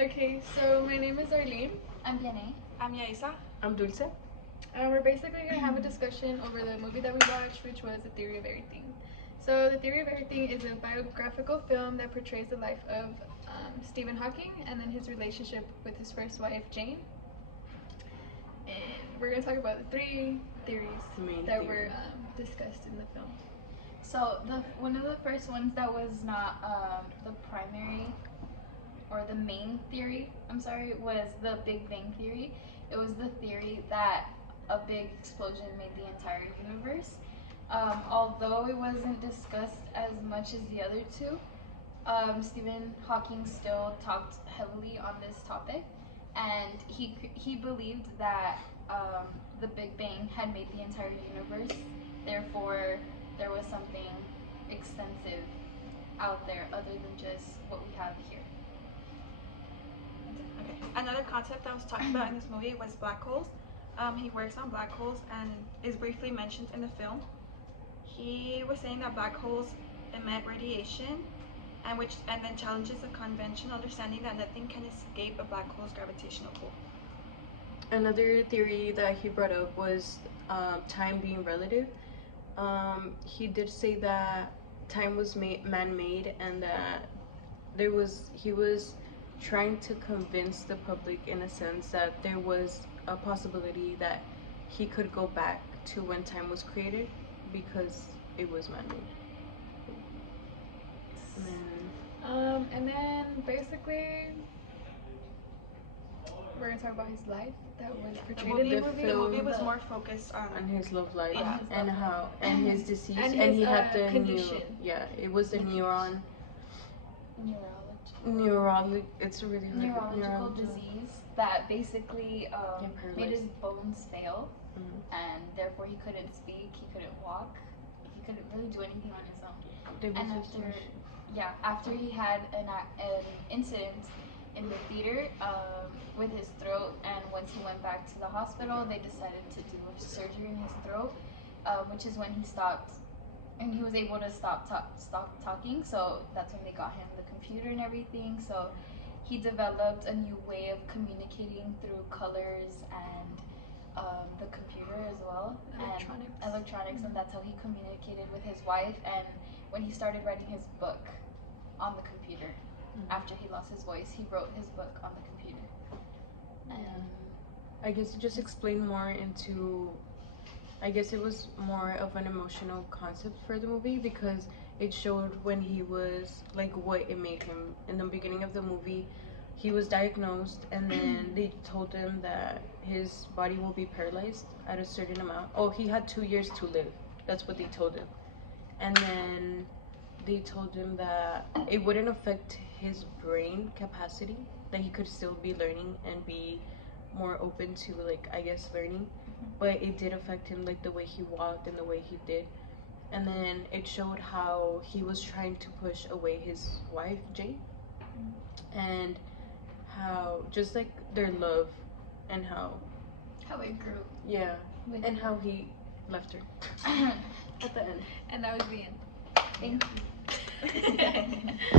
Okay, so my name is Arlene. I'm Vianney. I'm Yaisa. I'm Dulce. And we're basically going to have a discussion over the movie that we watched, which was The Theory of Everything. So, The Theory of Everything is a biographical film that portrays the life of Stephen Hawking and then his relationship with his first wife, Jane. And we're going to talk about the three theories that were discussed in the film. So one of the first ones that was not the primary or the main theory, was the Big Bang Theory. It was the theory that a big explosion made the entire universe. Although it wasn't discussed as much as the other two, Stephen Hawking still talked heavily on this topic, and he believed that the Big Bang had made the entire universe. Therefore, there was something extensive out there other than just what we have here. Okay. Another concept that was talked about in this movie was black holes. He works on black holes and is briefly mentioned in the film. He was saying that black holes emit radiation and then challenges the conventional understanding that nothing can escape a black hole's gravitational pull. Another theory that he brought up was time being relative. He did say that time was man-made and that he was trying to convince the public in a sense that there was a possibility that he could go back to when time was created because it was man-made. And then basically we're gonna talk about his life that was portrayed in the movie. The movie was more focused on his love life Yeah. and his disease And and his, he had the condition. it was the it's a really hard neurological disease that basically made his bones fail, and therefore he couldn't speak, he couldn't walk, he couldn't really do anything on his own. And after he had an incident in the theater with his throat, and once he went back to the hospital, they decided to do a surgery in his throat, which is when he stopped, and he was able to stop talking. So that's when they got him the computer and everything. So he developed a new way of communicating through colors and the computer as well, electronics, and that's how he communicated with his wife. And when he started writing his book on the computer, after he lost his voice, he wrote his book on the computer. And I guess it just explained more into, I guess it was more of an emotional concept for the movie because it showed when he was, like, what it made him. In the beginning of the movie, he was diagnosed and then they told him that his body will be paralyzed at a certain amount. Oh, he had 2 years to live. That's what they told him. And then they told him that it wouldn't affect his brain capacity, that he could still be learning and be more open to, like, I guess, learning, but it did affect him, like the way he walked and the way he did. And then it showed how he was trying to push away his wife, Jane, and how just like their love and how it grew. Yeah, and how he left her at the end. And that was the end. Thank you.